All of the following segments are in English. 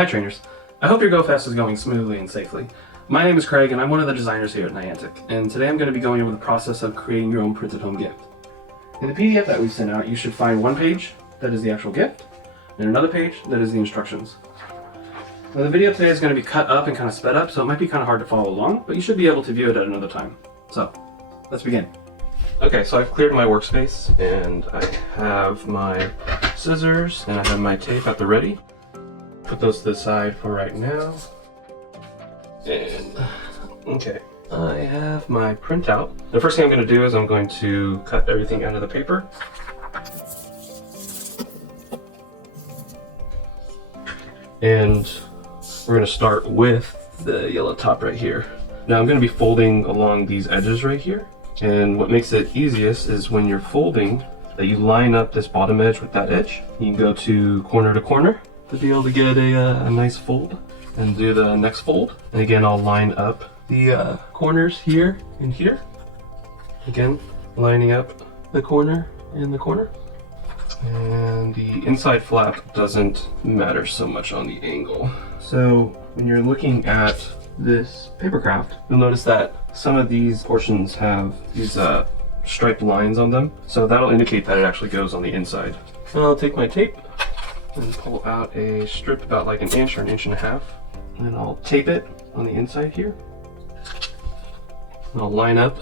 Hi trainers, I hope your GoFest is going smoothly and safely. My name is Craig and I'm one of the designers here at Niantic, and today I'm going to be going over the process of creating your own printed home gift. In the PDF that we sent out, you should find one page that is the actual gift, and another page that is the instructions. Now the video today is going to be cut up and kind of sped up, so it might be kind of hard to follow along, but you should be able to view it at another time. So, let's begin. Okay, so I've cleared my workspace, and I have my scissors, and I have my tape at the ready. Put those to the side for right now. And, okay, I have my printout. The first thing I'm going to do is I'm going to cut everything out of the paper. And we're going to start with the yellow top right here. Now I'm going to be folding along these edges right here. And what makes it easiest is when you're folding, that you line up this bottom edge with that edge. You can go to corner to be able to get a nice fold and do the next fold. And again, I'll line up the corners here and here. Again, lining up the corner and the corner. And the inside flap doesn't matter so much on the angle. So when you're looking at this paper craft, you'll notice that some of these portions have these striped lines on them. So that'll indicate that it actually goes on the inside. And I'll take my tape and pull out a strip about like an inch or an inch and a half. And then I'll tape it on the inside here. And I'll line up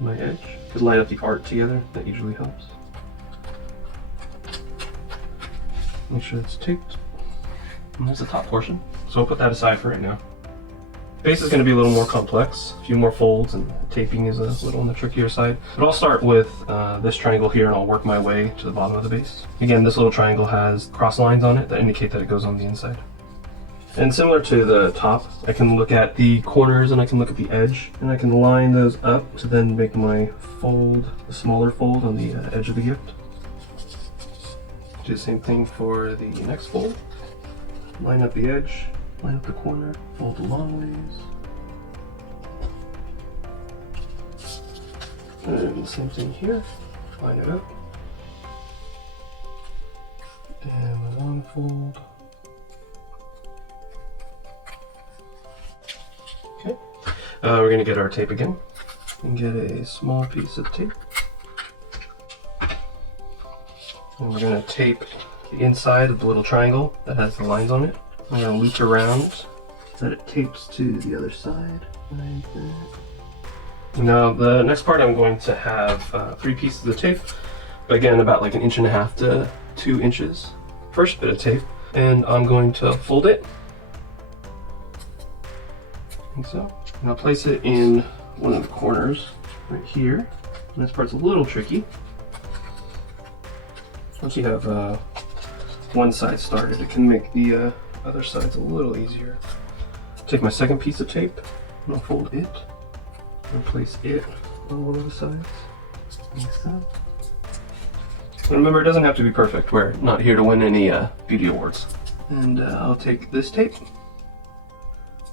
my edge. You could line up the art together, that usually helps. Make sure it's taped. And there's the top portion. So I'll put that aside for right now. Base is going to be a little more complex, a few more folds, and taping is a little on the trickier side. But I'll start with this triangle here and I'll work my way to the bottom of the base. Again, this little triangle has cross lines on it that indicate that it goes on the inside. And similar to the top, I can look at the corners and I can look at the edge, and I can line those up to then make my fold, a smaller fold on the edge of the gift. Do the same thing for the next fold. Line up the edge, line up the corner, fold the long ways. And the same thing here, line it up. And the long fold. Okay, we're going to get our tape again and get a small piece of tape. And we're going to tape the inside of the little triangle that has the lines on it. I'm going to loop around so that it tapes to the other side. Like that. Now the next part I'm going to have 3 pieces of tape, but again about like an inch and a half to 2 inches. First bit of tape, and I'm going to fold it. Like so. And I'll place it in one of the corners right here. And this part's a little tricky. Once you have one side started, it can make the other sides a little easier. Take my second piece of tape and I'll fold it and place it on one of the sides, like so. And remember, it doesn't have to be perfect. We're not here to win any beauty awards. And I'll take this tape,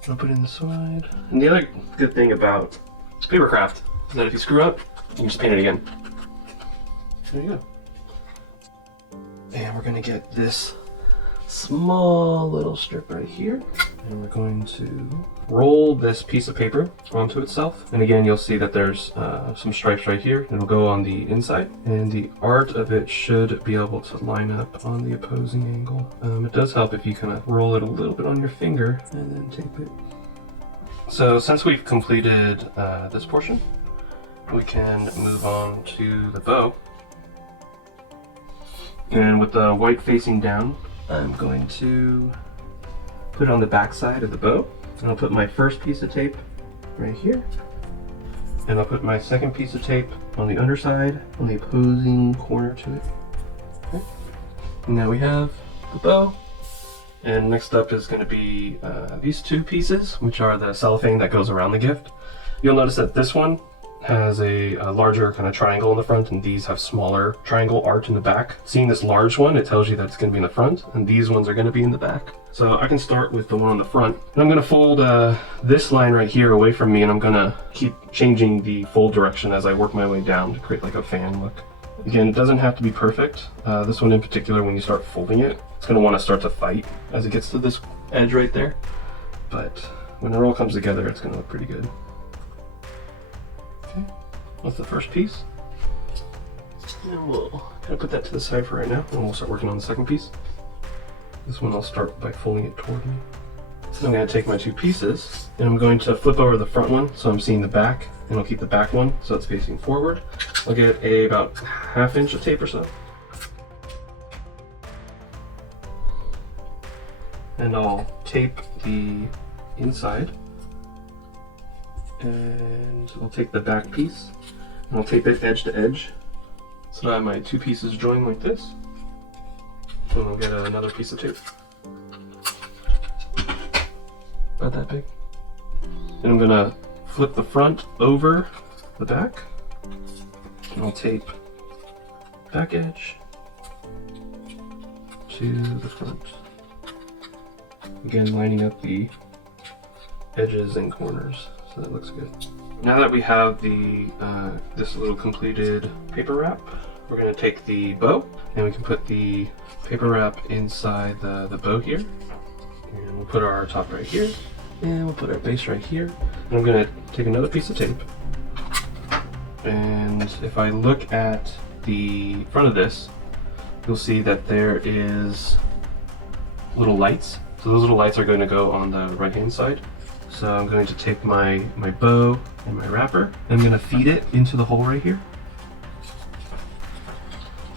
I'll put it in the side. And the other good thing about paper craft is that if you screw up, you can just paint it again. There you go. And we're going to get this small little strip right here, and we're going to roll this piece of paper onto itself. And again, you'll see that there's some stripes right here. It'll go on the inside, and the art of it should be able to line up on the opposing angle. It does help if you kind of roll it a little bit on your finger and then tape it. So since we've completed this portion, we can move on to the bow. And with the white facing down, I'm going to put it on the back side of the bow. And I'll put my first piece of tape right here. And I'll put my second piece of tape on the underside, on the opposing corner to it. Okay. And now we have the bow. And next up is going to be these 2 pieces, which are the cellophane that goes around the gift. You'll notice that this one has a larger kind of triangle in the front, and these have smaller triangle art in the back. Seeing this large one, it tells you that it's going to be in the front, and these ones are going to be in the back. So I can start with the one on the front. And I'm going to fold this line right here away from me, and I'm going to keep changing the fold direction as I work my way down to create like a fan look. Again, it doesn't have to be perfect. This one in particular, when you start folding it, it's going to want to start to fight as it gets to this edge right there. But when it all comes together, it's going to look pretty good. Okay, that's the first piece. And we'll kind of put that to the side for right now, and we'll start working on the second piece. This one I'll start by folding it toward me. So I'm going to take my two pieces, and I'm going to flip over the front one so I'm seeing the back, and I'll keep the back one so it's facing forward. I'll get about 1/2 inch of tape or so. And I'll tape the inside, and I'll take the back piece, and I'll tape it edge to edge so that my two pieces join like this. And I'll get another piece of tape, about that big. And I'm gonna flip the front over the back, and I'll tape back edge to the front. Again, lining up the edges and corners so that looks good. Now that we have the this little completed paper wrap, we're going to take the bow, and we can put the paper wrap inside the bow here. And we'll put our top right here, and we'll put our base right here. And I'm going to take another piece of tape, and if I look at the front of this, you'll see that there is little lights. So those little lights are going to go on the right hand side. So I'm going to take my bow and my wrapper, and I'm going to feed it into the hole right here.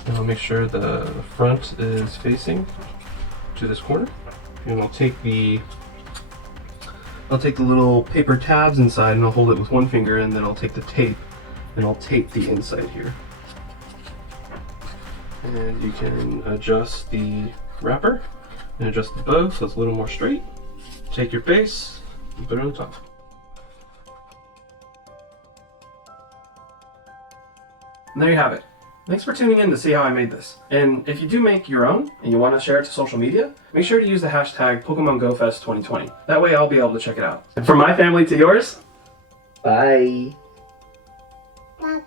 And I'll make sure the front is facing to this corner. And I'll take the little paper tabs inside, and I'll hold it with one finger, and then I'll take the tape and I'll tape the inside here. And you can adjust the wrapper and adjust the bow so it's a little more straight. Take your base and put it on top. And there you have it. Thanks for tuning in to see how I made this. And if you do make your own and you want to share it to social media, make sure to use the hashtag PokemonGoFest2020. That way I'll be able to check it out. And from my family to yours, bye. Bye.